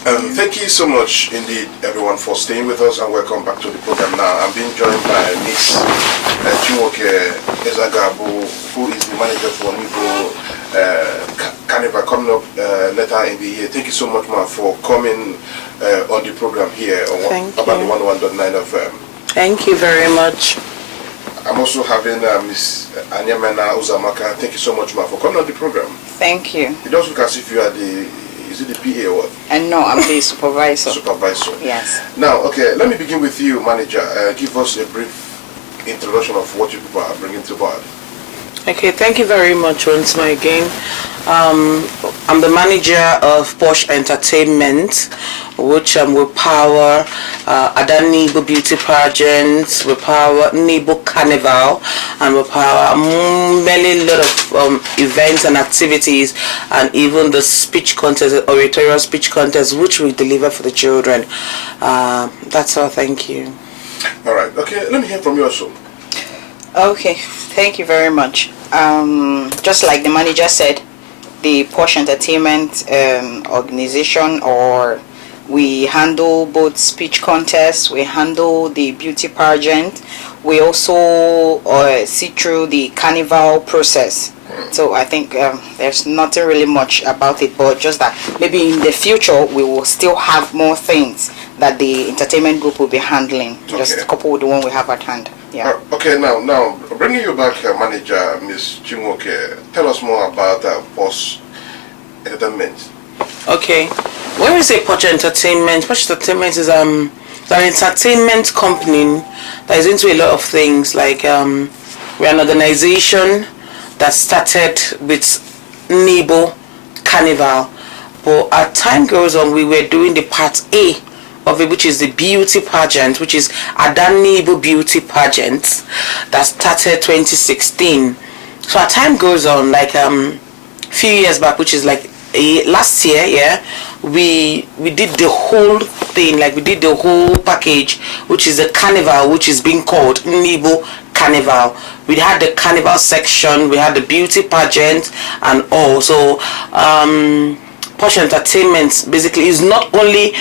Thank you so much indeed, everyone, for staying with us, and welcome back to the program now. I'm being joined by Miss Chinwoke Ezagabo, who is the manager for Nibo Carnival, coming up later in the year. Thank you so much, ma, for coming on the program here on about the 101.9 FM. Thank you very much. I'm also having Miss Anyamena Uzamaka. Thank you so much, ma, for coming on the program. Thank you. It does look as if you are is it the PA or what? And no, I'm the supervisor. Supervisor. Yes. Now, okay, let me begin with you, manager. Give us a brief introduction of what you people are bringing to board. Okay, thank you very much once more again. I'm the manager of Posh Entertainment, which will power Nibo Beauty Pageant, we power Nibo Carnival, and we power many lot of events and activities, and even the speech contest, oratorial speech contest, which we deliver for the children. That's all. Thank you. All right. Okay, let me hear from you also. Okay, thank you very much. Just like the manager said, the Posh Entertainment organization, or we handle both speech contests, we handle the beauty pageant, we also see through the carnival process. So I think there's nothing really much about it, but just that maybe in the future we will still have more things that the entertainment group will be handling, just coupled with the one we have at hand. Yeah. Okay, now bringing you back, manager Miss Chinwoke, tell us more about Posh Entertainment. Okay, when we say Posh Entertainment is an entertainment company that is into a lot of things. Like we're an organization that started with Nibo Carnival, but as time goes on, we were doing the part A of it, which is the beauty pageant, which is Nibo Beauty Pageant, that started 2016. So as time goes on, like few years back, which is like last year, yeah, we did the whole thing, like we did the whole package, which is the carnival, which is being called Nibo Carnival. We had the carnival section, we had the beauty pageant, and all. So Posh Entertainment basically is not only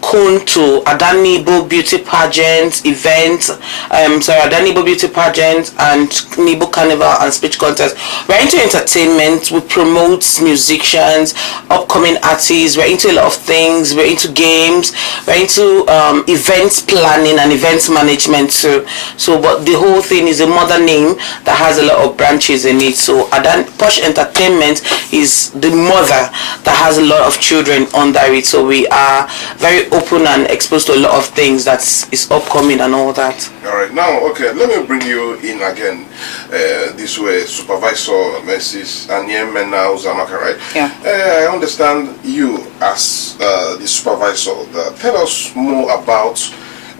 to Nibo Beauty Pageant events, Nibo Beauty Pageant and Nibo Carnival and speech contest. We're into entertainment, we promote musicians, upcoming artists, we're into a lot of things, we're into games, we're into events planning and events management too. So but the whole thing is a mother name that has a lot of branches in it. So Posh Entertainment is the mother that has a lot of children under it. So we are very open and exposed to a lot of things that is upcoming and all that. All right, now, okay, let me bring you in again. This way, Supervisor Mrs. Anyemena Uzamaka, right? Yeah. I understand you as the supervisor. Tell us more about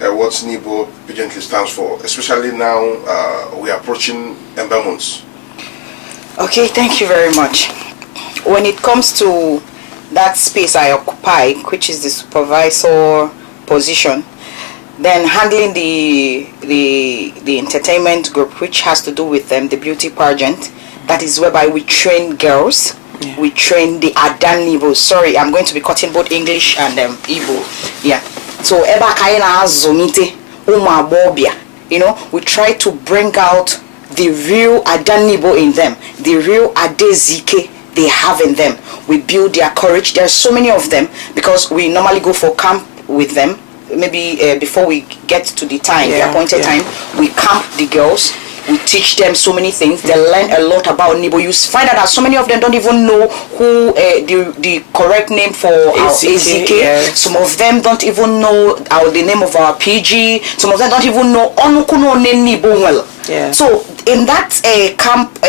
what Nibo presently stands for, especially now we are approaching Ember months. Okay, thank you very much. When it comes to that space I occupy, which is the supervisor position, then handling the entertainment group, which has to do with the beauty pageant, that is whereby we train girls. Yeah. We train the Nibo. Sorry, I'm going to be cutting both English and Igbo. Yeah. So eba kaina zomite umabobia. You know, we try to bring out the real Nibo in them, the real Adezike they have in them. We build their courage. There are so many of them because we normally go for camp with them. Maybe before we get to the time, the appointed time, we camp the girls. We teach them so many things. They learn a lot about Nibo. You find out that so many of them don't even know who the correct name for our AZK. Yes. Some of them don't even know the name of our PG. Some of them don't even know Onukuno Nibo well. Yeah. So in that camp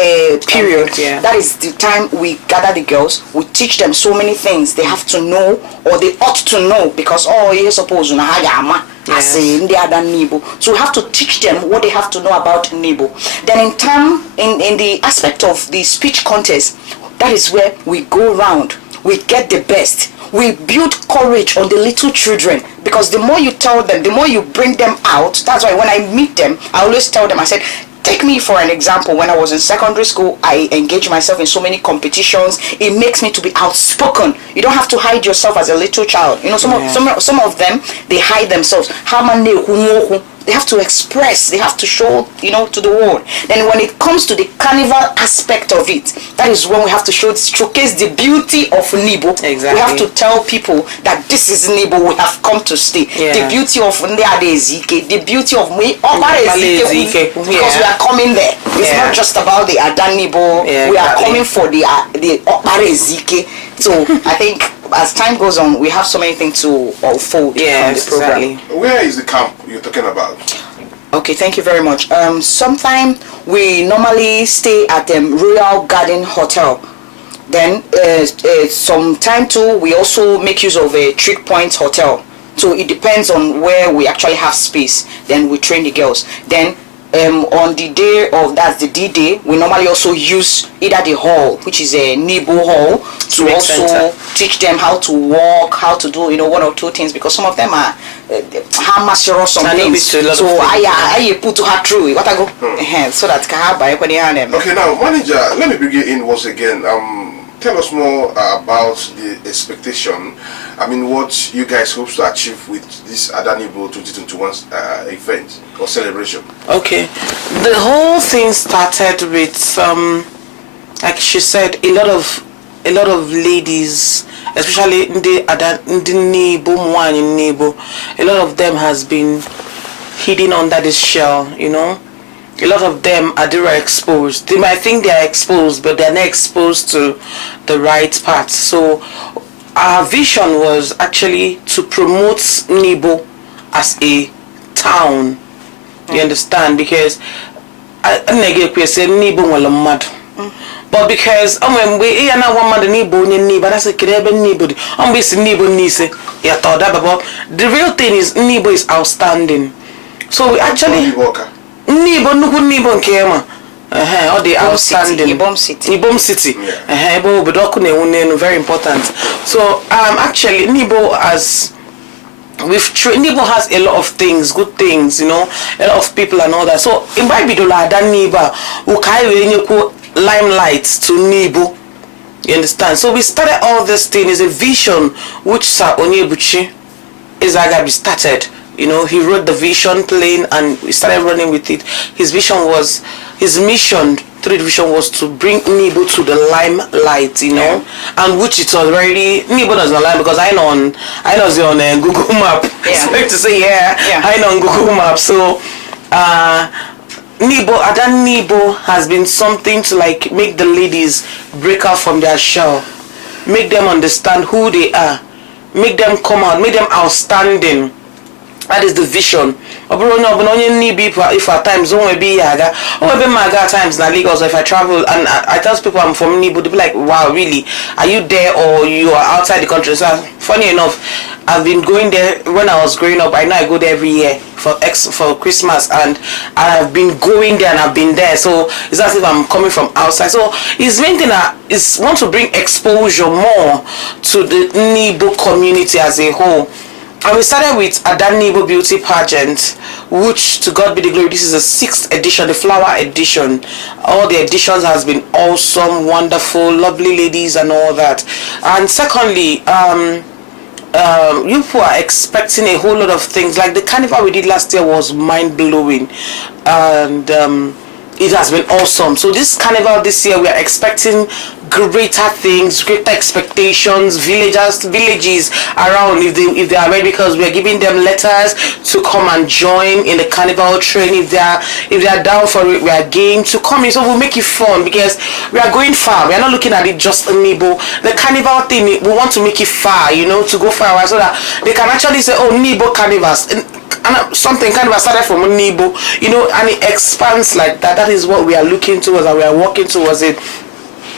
period, that is the time we gather the girls. We teach them so many things they have to know, or they ought to know, because you're supposed to know. So we have to teach them what they have to know about Nibo. Then in the aspect of the speech contest, that is where we go round. We get the best. We build courage on the little children, because the more you tell them, the more you bring them out. That's why when I meet them, I always tell them, I said, Take me for an example. When I was in secondary school, I engaged myself in so many competitions. It makes me to be outspoken. You don't have to hide yourself as a little child. You know, some of them, they hide themselves. They have to express, they have to show, you know, to the world. Then when it comes to the carnival aspect of it, that is when we have to showcase the beauty of Nibo. Exactly. We have to tell people that this is Nibo, we have come to stay. The beauty of Ndeadezike, the beauty of Obarezike, because we are coming there. It's not just about the Adan Nibo, we are coming for the Obarezike. So I think as time goes on, we have so many things to unfold from the program. Exactly. Where is the camp you're talking about? Okay, thank you very much. Sometime we normally stay at the Royal Garden Hotel. Then some time too, we also make use of a Trick Point Hotel. So it depends on where we actually have space. Then we train the girls. Then on the day of, that's the D-Day, we normally also use either the hall, which is a Nibo hall, to also teach them how to walk, how to do, you know, one or two things, because some of them are master some things. So I put to her through what I go so that can have by when you have them. Okay, now manager, let me bring you in once again. Tell us more about the expectation. I mean, what you guys hope to achieve with this Adanibo 2021 event or celebration? Okay, the whole thing started with like she said, a lot of ladies, especially in the Nibo, a lot of them has been hidden under this shell, you know. A lot of them are exposed. They might think they are exposed, but they're not exposed to the right part. So our vision was actually to promote Nibo as a town. You understand? Because but because when we are now one man Nibo, that's a Nibo. The real thing is Nibo is outstanding. So we actually Nibo nkema or the outstanding Ibom City. Very important. So actually Nibo has Nibo has a lot of things, good things, you know, a lot of people and all that. So in Bibidola dan Niba ukai limelight to Nibo. You understand? So we started all this thing is a vision which Sir Onyebuchi Ezagabi started. You know, he wrote the vision plane and we started running with it. His mission through the vision was to bring Nibo to the limelight, you know, and which it was already. Nibo does not lie because I know on Google Map. Sorry to say, I know on Google Map. So, Adan Nibo has been something to like make the ladies break out from their shell, make them understand who they are, make them come out, make them outstanding. That is the vision. If at times times in Lagos, if I travel and I tell people I'm from Nibo, they be like, wow, really? Are you there or you are outside the country? So funny enough, I've been going there when I was growing up. I know I go there every year for Christmas, and I've been going there and I've been there. So it's as if I'm coming from outside. So his main thing is want to bring exposure more to the Nibo community as a whole. And we started with Adan Nibo Beauty Pageant, which, to God be the glory, this is the 6th edition, the flower edition. All the editions has been awesome, wonderful, lovely ladies and all that. And secondly, you people are expecting a whole lot of things. Like the carnival we did last year was mind-blowing. And it has been awesome. So this carnival this year, we are expecting greater things, greater expectations. Villages around, if they are ready, because we are giving them letters to come and join in the carnival train. If they are down for it, we are game to come in. So we'll make it fun because we are going far. We are not looking at it just in Nibo. The carnival thing, we want to make it far, you know, to go far so that they can actually say, oh, Nibo carnivals. And something kind of started from Nibo, you know, and it expands like that. That is what we are looking towards and we are working towards it.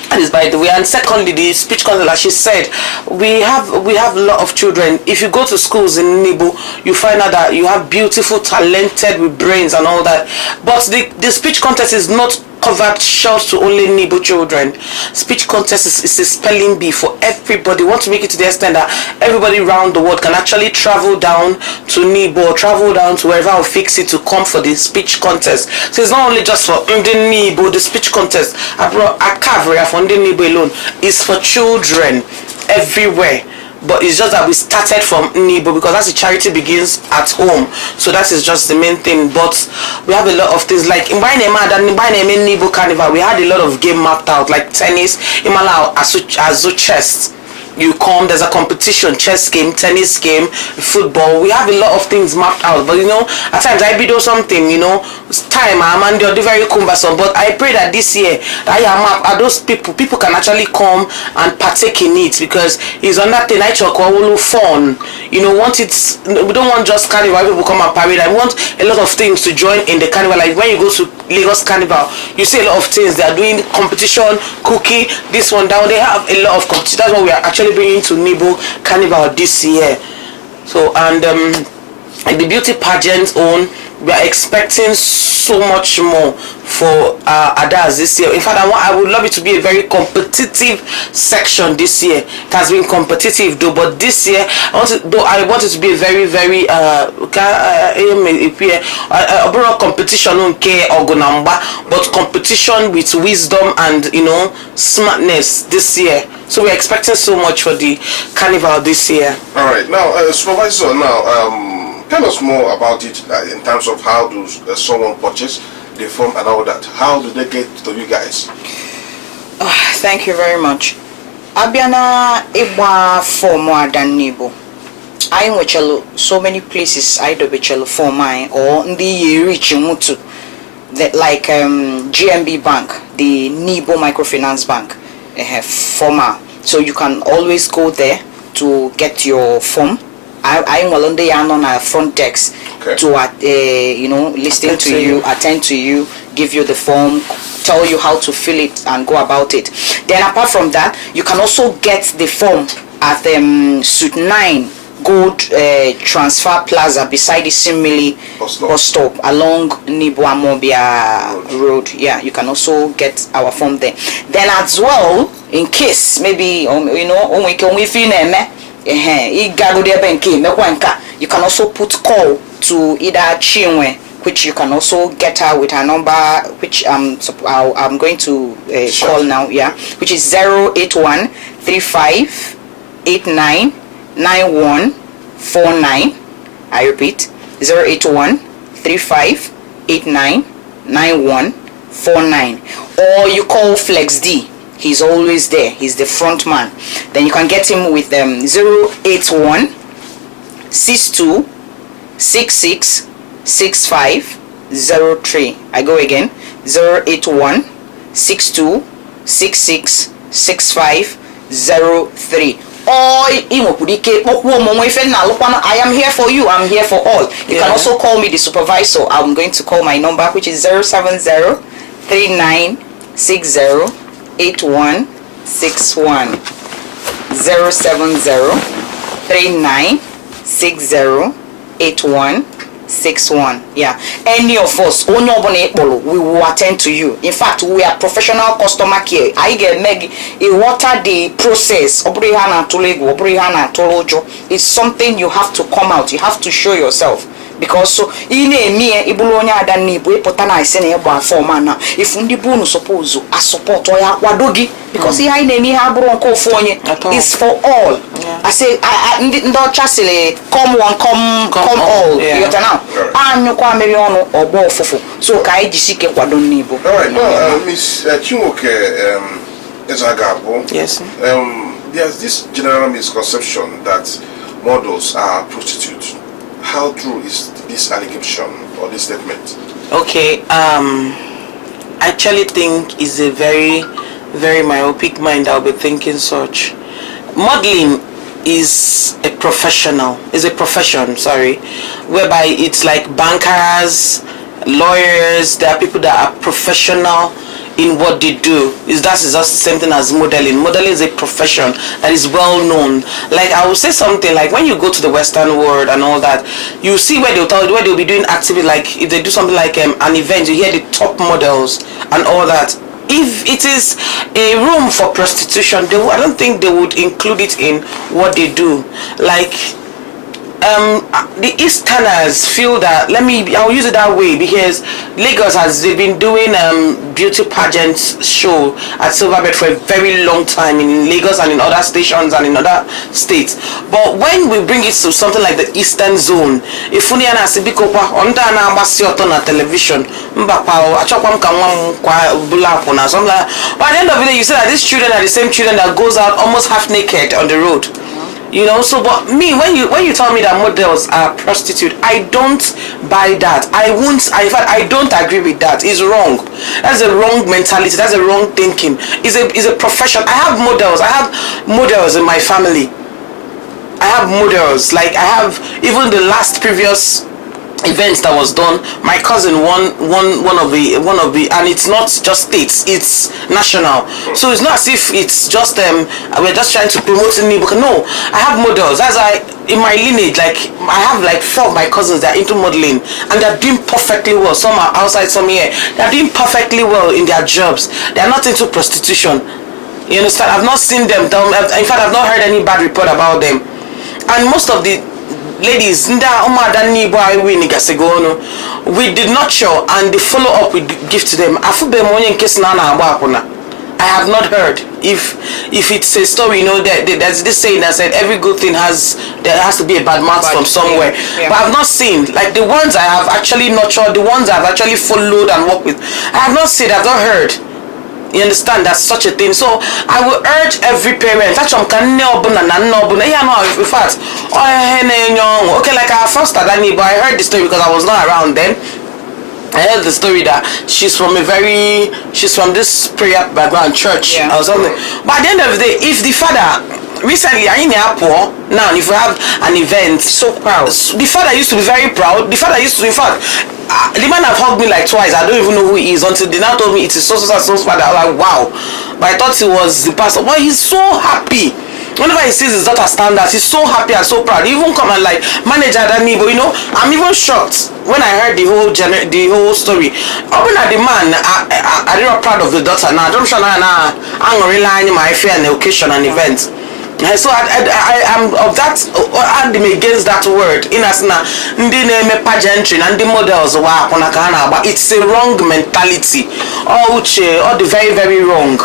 That is by the way. And secondly, the speech contest, like she said, we have a lot of children. If you go to schools in Nibo, you find out that you have beautiful, talented with brains and all that. But the speech contest is not covered shelves to only Nibo children. Speech contest is a spelling bee for everybody. We want to make it to the extent that everybody around the world can actually travel down to Nibo, travel down to wherever I'll fix it to come for the speech contest. So it's not only just for Nibo, the speech contest. I brought a cavalry for Nibo alone. It's for children everywhere. But it's just that we started from Nibo because that's the charity begins at home. So that is just the main thing. But we have a lot of things like in Nibo Carnival, we had a lot of game mapped out like tennis, Imala Azu chess. You come, there's a competition, chess game, tennis game, football. We have a lot of things mapped out, but at times I do something, it's time, I'm very cumbersome. But I pray that this year that I map those people can actually come and partake in it because it's on that thing I talk fun. We don't want just carnival people come and parade. I want a lot of things to join in the carnival. Like when you go to Lagos Carnival, you see a lot of things. They are doing competition, cookie, this one down. They have a lot of competition. That's what we are actually bringing to Nibo Carnival this year. So and the beauty pageant we are expecting so much more for Adas this year. In fact, I would love it to be a very competitive section this year. It has been competitive though, but this year I want it to be a very, very overall competition but competition with wisdom and smartness this year. So we're expecting so much for the carnival this year. All right, now supervisor, tell us more about it in terms of how does someone purchase the form and all that. How do they get to you guys? Thank you very much. Abiana Iba form more than Nibo. I watch so many places I do for mine or the rich mutu like GMB Bank, the Nibo Microfinance Bank, former. So you can always go there to get your form. I'm on a front desk to listen to you, attend to you, give you the form, tell you how to fill it and go about it. Then apart from that, you can also get the form at Suite 9 Gold Transfer Plaza beside the Simile bus stop along Nibo Amobia Road. Yeah, you can also get our form there. Then as well, in case maybe you can also put call to either Chinwe, which you can also get her with her number, which I'm going to call now, which is 081 35 89 9149. I repeat, 081 35 89 9149. Or you call Flex D. He's always there. He's the front man. Then you can get him with 081 62 66 65 03. I go again. 081 62 66 65 03. I am here for you. I'm here for all. You can also call me the supervisor. I'm going to call my number, which is 070 3960 8161. 070 3960 8161. Yeah, any of us, we will attend to you. In fact, we are professional customer care. I get Meg a water the process. It's something you have to come out. You have to show yourself. Because so in a mere Ibulonia than Nibo, Potana is saying about form if Undibuno suppose a support or Wadogi, because he had any Habronco for you, it's for all. I say, don't just come one, come all. You now. I'm no Quameriano or Bofufu, so Kaiji Sike Wadon Nibo. All right, no, Miss Chimoke Ezagabo. Yes. There's this general misconception that models are prostitutes. How true is this allegation or this statement? Okay, I actually think it's a very, very myopic mind that will be thinking such. Modeling is a profession, whereby it's like bankers, lawyers. There are people that are professional in what they do. That is just the same thing as modeling. Modeling is a profession that is well known. Like I will say something like when you go to the Western world and all that, you see where they'll be doing activity, like if they do something like an event, you hear the top models and all that. If it is a room for prostitution, I don't think they would include it in what they do. Like the Easterners feel that, I'll use it that way, because Lagos they've been doing beauty pageants show at Silverbird for a very long time in Lagos and in other stations and in other states. But when we bring it to something like the Eastern zone, if you na sibikopa onda na ambasi na television, mbapa achokwa bula so but at the end of the day, you see that these children are the same children that goes out almost half naked on the road. You know, so but me, when you tell me that models are prostitute, I don't buy that. In fact, I don't agree with that. It's wrong. That's a wrong mentality. That's a wrong thinking. It's a profession. I have models in my family. I have models. Like I have even the last previous events that was done, my cousin won one of the, and it's not just states, it's national. So it's not as if it's just we're just trying to promote Nibo. No, I have models. In my lineage, like I have like 4 of my cousins that are into modeling, and they're doing perfectly well. Some are outside, some here. They're doing perfectly well in their jobs. They're not into prostitution. You understand? I've not seen them. In fact, I've not heard any bad report about them. And most of the ladies, we did not show, and the follow-up we give to them. I have not heard. If it's a story, you know, there's this saying that said every good thing there has to be a bad mouth from somewhere. Yeah. But I've not seen, like the ones I have actually nurtured, the ones I've actually followed and worked with, I have not seen, I've not heard. You understand? That's such a thing. So I will urge every parent. In fact, okay, like our first Adani, but I heard the story because I was not around then. I heard the story that she's from this prayer background church or something. But at the end of the day, if the father recently in the airport now, if we have an event, so proud. The father used to be very proud. The father used to, in fact, the man have hugged me like twice. I don't even know who he is until they now told me it is so father. I'm like, wow. But I thought he was the pastor. But he's so happy. Whenever he sees his daughter stand out, he's so happy and so proud. He even come and like manager that Nibo, you know. I'm even shocked when I heard the whole story. Open at the man, I not proud of the daughter now. I don't know I'm relying my fear and occasion and events. So I am of that, I'm against that word. In asna ndine pageantry and the models but it's a wrong mentality. All the very, very wrong.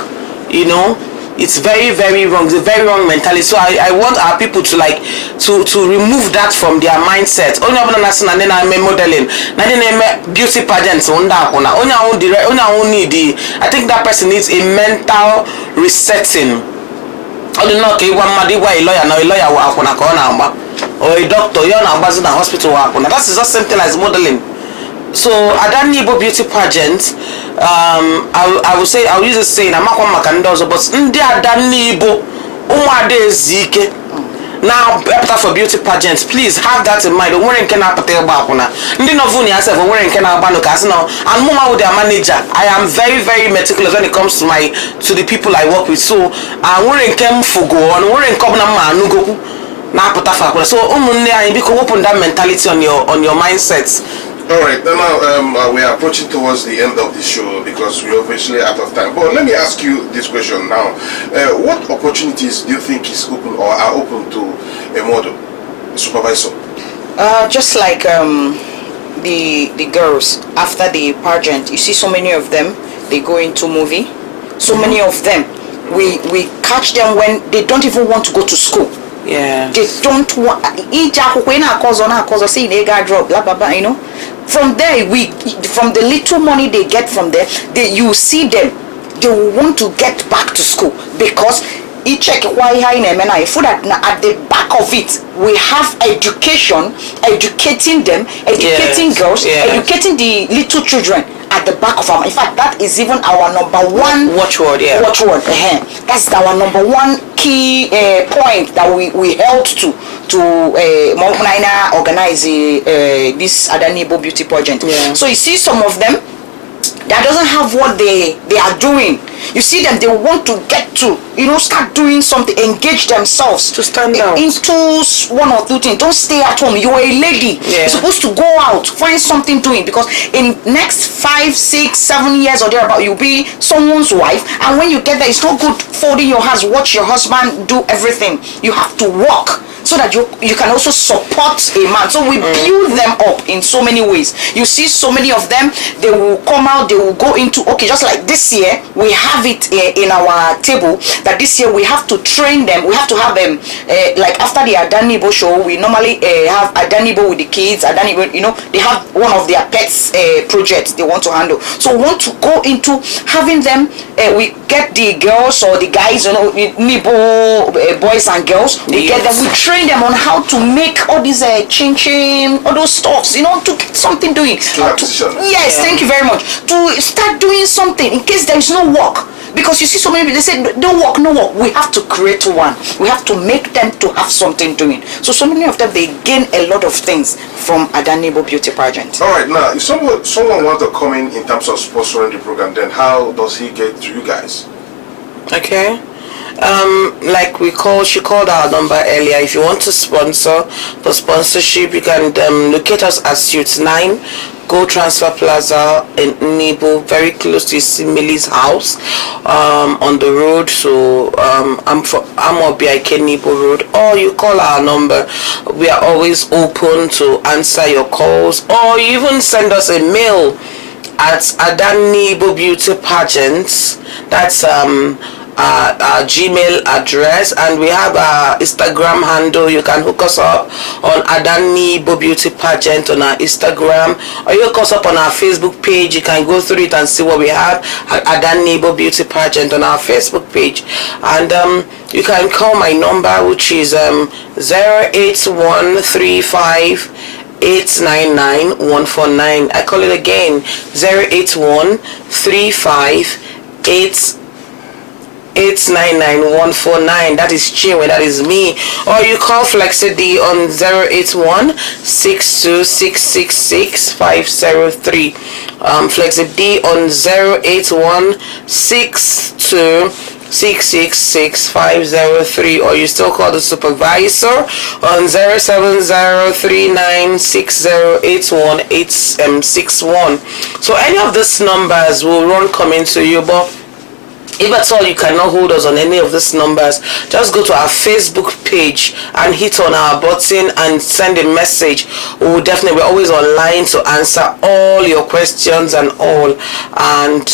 You know, it's very, very wrong. It's a very wrong mentality. So I want our people to like to remove that from their mindset. Only and then I'm modeling. Beauty pageants I think that person needs a mental resetting. I don't know, okay, one a lawyer or a doctor, you're not in the hospital. That's just something as modeling. So at that Nibo beauty pageant, I will say, I'll use the saying, I'm not going to but at that Nibo, now, for beauty pageants, please have that in mind. And manager, I am very, very meticulous when it comes to the people I work with. So I wouldn't come for go on, wouldn't come so open that mentality on your mindsets. All right, now we are approaching towards the end of the show because we're obviously out of time. But let me ask you this question now. What opportunities do you think is open or are open to a model, a supervisor? Just like the girls after the pageant, you see so many of them, they go into movie. So many of them, we catch them when they don't even want to go to school. Yeah. They don't want blah blah blah, you know. From there, from the little money they get from there, you see them, they will want to get back to school because at the back of it we have education, educating them, educating girls, educating the little children at the back of our. In fact, that is even our number one watchword. That's our number one key point that we held to organize this Adanibo beauty pageant. So you see some of them, that doesn't have what they are doing. You see them, they want to get to, start doing something, engage themselves to stand out into one or two things. Don't stay at home. You're a lady. Yeah. You're supposed to go out, find something doing, because in next 5, 6, 7 years or thereabout, you'll be someone's wife. And when you get there, it's not good folding your hands, watch your husband do everything. You have to work so that you can also support a man. So we build them up in so many ways. You see so many of them, they will come out, they will go into, okay, just like this year, we have it in our table, that this year we have to train them. We have to have them, like after the Nibo show, we normally have Nibo with the kids, Nibo, they have one of their pets projects they want to handle. So we want to go into having them, we get the girls or the guys, Nibo boys and girls, we get them, we train them on how to make all these chin, all those stuffs, to get something doing. Yes, thank you very much. To start doing something in case there is no work. Because you see so many people, they say, no work. We have to create one. We have to make them to have something doing. So many of them, they gain a lot of things from Nibo Beauty Pageant. All right, now, if someone wants to come in terms of sponsoring the program, then how does he get to you guys? Okay. Like she called our number earlier. If you want to sponsor for sponsorship, you can locate us at Suite 9 Go Transfer Plaza in Nibo, very close to Simili's house, on the road. So I'm on BIK Nibo Road, or you call our number. We are always open to answer your calls, or you even send us a mail at Nibo Beauty Pageants. That's our Gmail address, and we have our Instagram handle. You can hook us up on Nibo Beauty Pageant on our Instagram, or you hook us up on our Facebook page. You can go through it and see what we have at Nibo Beauty Pageant on our Facebook page. And you can call my number, which is 08135 899-149. I call it again, 08135 899-149. That is Chinwe, that is me. Or you call Flexi D on 081-62666-503. Flexi D on 081-62666-503. Or you still call the supervisor on 07039608161. So any of these numbers will run coming to you, but if at all you cannot hold us on any of these numbers, just go to our Facebook page and hit on our button and send a message. We're always online to answer all your questions and all. And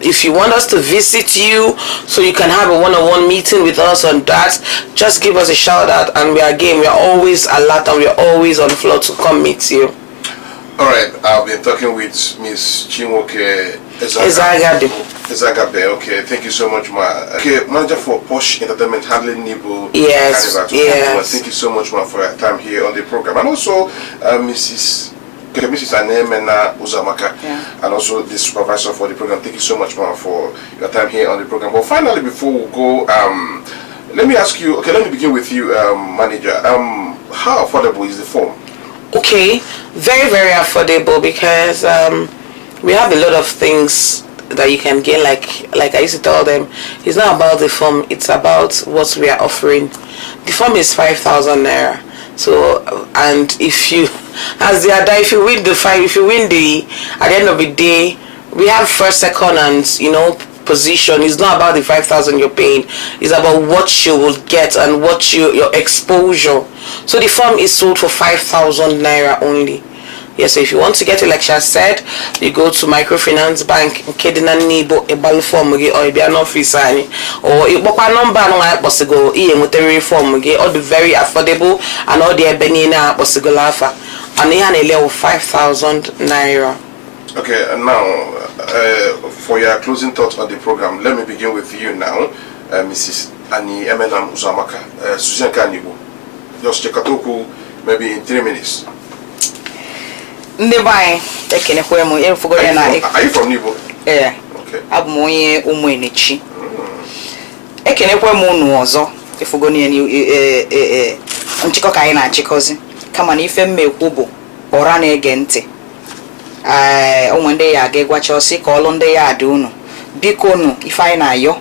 if you want us to visit you so you can have a one-on-one meeting with us on that, just give us a shout out, and we are always alert and we are always on the floor to come meet you. All right, I've been talking with Miss Chinwoke Ezagabe. Okay, thank you so much, ma. Okay, manager for Posh Entertainment handling Nibo Carnival. Yes. Thank you so much, ma, for your time here on the program, and also Mrs. Anemena Uzamaka, and also the supervisor for the program. Thank you so much, ma, for your time here on the program. But finally, before we go, let me ask you. Okay, let me begin with you, manager. How affordable is the form? Okay, very, very affordable, because we have a lot of things that you can gain. Like I used to tell them, it's not about the form, it's about what we are offering. The form is 5,000 naira. So, and if you win at the end of the day, we have first, second, and position. It's not about the 5,000 you're paying, it's about what you will get and what your exposure. So the form is sold for 5,000 naira only. Yes, so if you want to get it, like she said, you go to Microfinance Bank, Kedina Nibo, a ball form, or a bian office, or a number, possible, form, or the very affordable, and all the Benina possible offer, and they have a level 5,000 naira. Okay, and now for your closing thoughts on the program, let me begin with you now, Mrs. Ani Emenam Uzamaka, Susan Carnival. Just check out maybe in 3 minutes. Are you from Nibo? Yeah. Okay. Abmoye umwenechi. Ekenekwe mu nuozo ifugoni nchiko ka anyị na-achịkọzi kama na ife mmekwu bụ ọra na-ege ntị. onwe ndị ya ga-egwacha ọsị ka ọlụ ndị ya dị unu biko nu ife anyị na-ayọ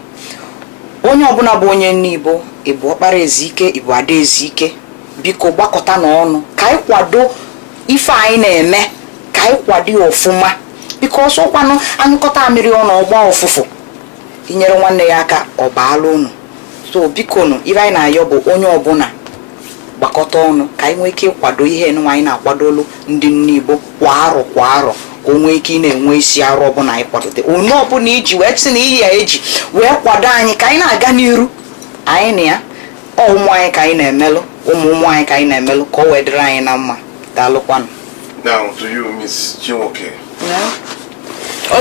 onye ọbụla bụ onye Nibo ịbụ ọkpara Ezike ịbụ ada Ezike biko gbakọta n'ọnụ ka anyị kwado ife anyị na-eme ka anyị kwado ọfụma biko ọsọkwanụ anyụkọta amịrị ọnụ ọgba ọfụfụ inyere nwanne ya aka ọ baala unu so biko nu ife anyị na-ayọ bụ onye ọbụla gbakọta ọnụ ka anyị nwee ike ịkwado ihe nwa anyị na-akwadolu ndị Nibo kwa arọ ka o nwee ike ị na-enwe isi arụ ọbụla anyị kwadote onye ọbụla iji wee sị na iyi ya eji wee kwado anyị ka anyị na-aga n'iru anyị na ya ụmụ anyị ka anyị na-emelụ ụmụ anyị ka anyị na-emelụ ka o wee dịrị anyị na mma daalụkwanụ. Now to you, Miss Chinwoke. Yeah.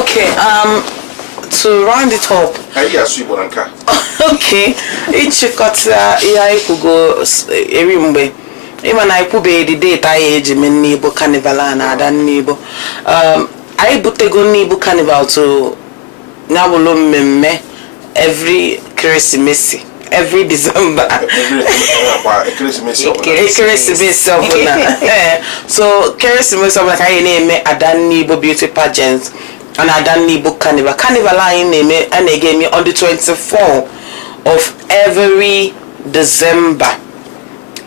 Okay, to round it up. Okay, ịchịkọta ihe anyị kwugo eri mgbe ịma na anyị kwubeghị the date anyị eji mee Nibo Carnival a na-ada Nibo. Anyị butego Nibo Carnival to nyabụlụ mmemme every Keresimesi, every December. Keresimesi ọbụla. So Keresimesi ọbụla ka anyị na-eme ada Nibo beauty pageant and ada Nibo Carnival. Carnival anyị na-eme a na-eme on the 24th of every December,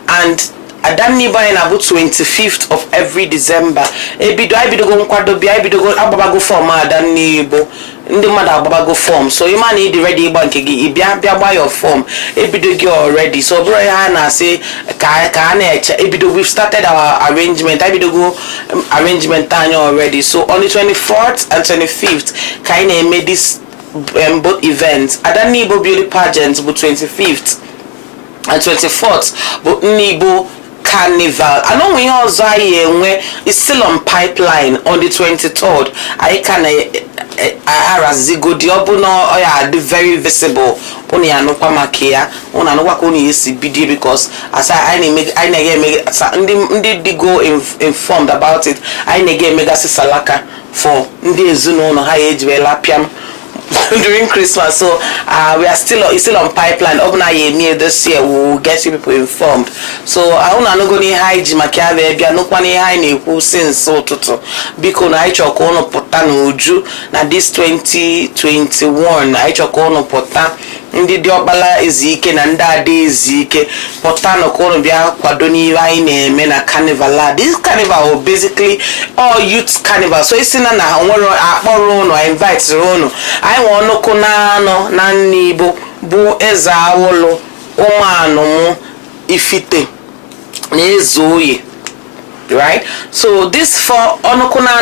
and ada Nibo anyị na-abụ 25th of every December. Ebidogo nkwadobi ebidogo agbabago form ada Nibo. Ndị mmadụ agbabago form, so you man need ready ịgba nke gị ịbịa gba your form ebido gị already. So bro ha na-asị ka na-eche ebido we've started our arrangement ebidogo arrangement anyị already. So on the 24th and 25th ka anyị na-eme this both events. Ada Nibo beauty pageant bụ 25th and 24th bụ Nibo Carnival. I know we also is still on pipeline on the 23rd. I can Arazigo Diobuno or very visible. Only I know Pamakia, I know what only is BD because as I did go informed about it. I negate Megasi Salaka for Ndi Zuno no high age Lapiam during Christmas. So we are still on pipeline. Near this year we'll get you people informed. So I don't know going high Jimakave Bia no kwani high ni who since so toto because I chokono potano uju na this 2021 I chokono pota ndi diobala Ezike na ndade Ezike potano kono bia kwadoni vai na-eme na Carnival. This Carnival will basically all youth carnival. So it's na onwero akporo no invite rono I want no konano na Nibo bu eza awolo umano mu ifite nezoye. Right? So this for onokuna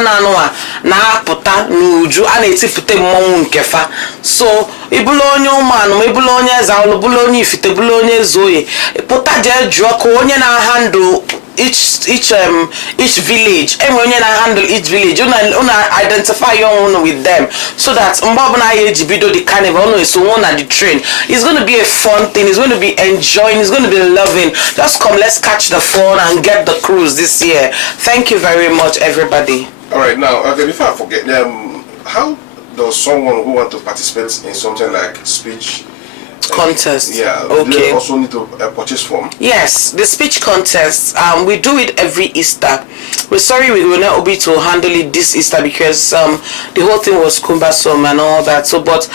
na apụta n'uju a na-etifute mmọnwụ nkefa. So ibulu onye ụmanụ ibulu onye eze awolo bulu onye ifite bulu onye ezoye pụta je jụọ ka onye na handle each village. When you handle each village, you identify your own with them so that the carnival so one at the train. It's going to be a fun thing. It's going to be enjoying. It's going to be loving. Just come, let's catch the fun and get the cruise this year. Thank you very much, everybody. All right, now okay, before I forget, how does someone who want to participate in something like speech contest? Yeah. Okay. Do they also need to purchase form? Yes, the speech contest. We do it every Easter. We're sorry we were not able to handle it this Easter because the whole thing was cumbersome and all that. So, but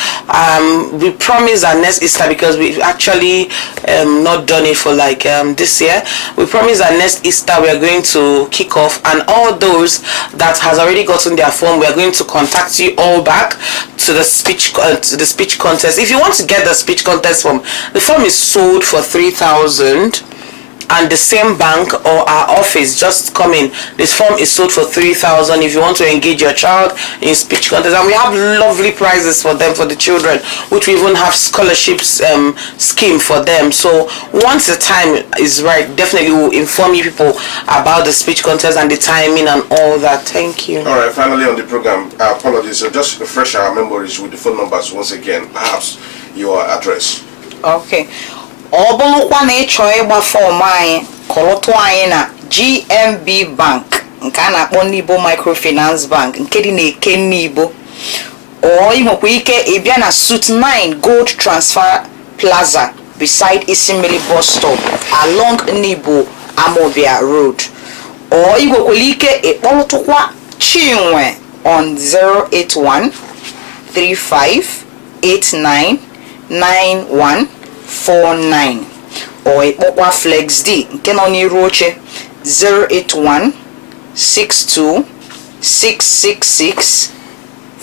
we promise that next Easter, because we've actually not done it for like this year. We promise that next Easter we are going to kick off, and all those that has already gotten their form, we are going to contact you all back to the speech contest. If you want to get the speech contest form, the form is sold for 3,000. And the same bank or our office, just come in. This form is sold for 3,000 if you want to engage your child in speech contest. And we have lovely prizes for them, for the children, which we even have scholarships scheme for them. So once the time is right, definitely we'll inform you people about the speech contest and the timing and all that. Thank you. All right, finally on the program, apologies. So just refresh our memories with the phone numbers once again, perhaps your address. Okay. Ọbụlụkwa na ịchọ ịgba fọm anyị kọlọtụ anyị na GMB Bank nke a na-akpọ Nibo Microfinance Bank nke dị n'Eke Nibo. Or ịnwekwa ike ịbịa na Suite 9 Gold Transfer Plaza beside Isimili bus stop along Nibo Amobia Road. Or ịnwekwara ike ịkpọlụtụkwa Chinwe on 081 35 89 9149 or Ikpokwa Flex D nke nọ n'iru oche 081 62 666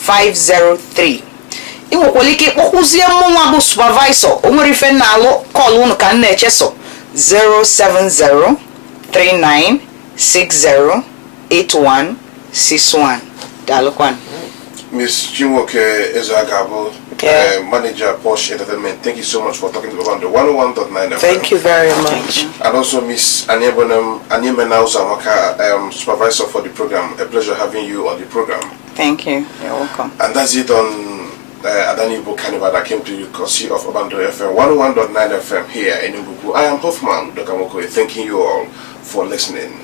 503. Inwekwara ike ịkpọkwuzie mụnwa bụ supervisor o nwere ife na-alụ call unu ka m na-echeso 070 39 60 8161. Dalukwan. Miss Chinwoke Ezagabo, manager Porsche Entertainment, thank you so much for talking about the 101.9 FM. Thank you very much. And also Miss Anyemena Uzamaka, supervisor for the program. A pleasure having you on the program. Thank you. You're welcome. And that's it on Nibo Carnival that came to you courtesy of Kpakpando FM 101.9 FM here in Nibo. I am Hoffman Dokamoko, thanking you all for listening.